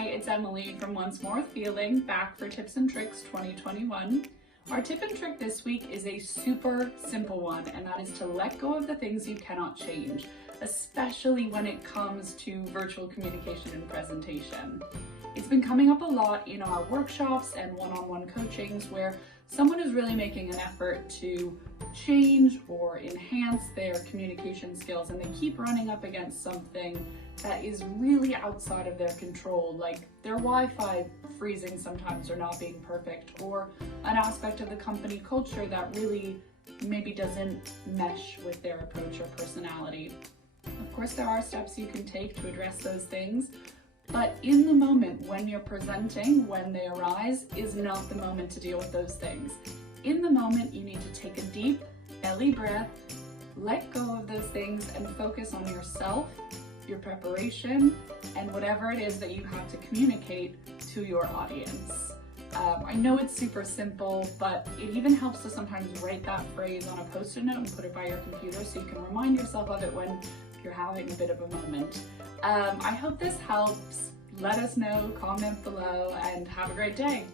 Hi, it's Emily from Once More Feeling, back for Tips and Tricks 2021. Our tip and trick this week is a super simple one, and that is to let go of the things you cannot change, especially when it comes to virtual communication and presentation. It's been coming up a lot in our workshops and one-on-one coachings where someone is really making an effort to change or enhance their communication skills, and they keep running up against something that is really outside of their control, like their Wi-Fi freezing sometimes or not being perfect, or an aspect of the company culture that really maybe doesn't mesh with their approach or personality. Of course, there are steps you can take to address those things, but in the moment when you're presenting, when they arise, is not the moment to deal with those things. In the moment, you need to take a deep belly breath, let go of those things, and focus on yourself, your preparation, and whatever it is that you have to communicate to your audience. I know it's super simple, but it even helps to sometimes write that phrase on a Post-it note and put it by your computer so you can remind yourself of it when you're having a bit of a moment. I hope this helps. Let us know, comment below, and have a great day.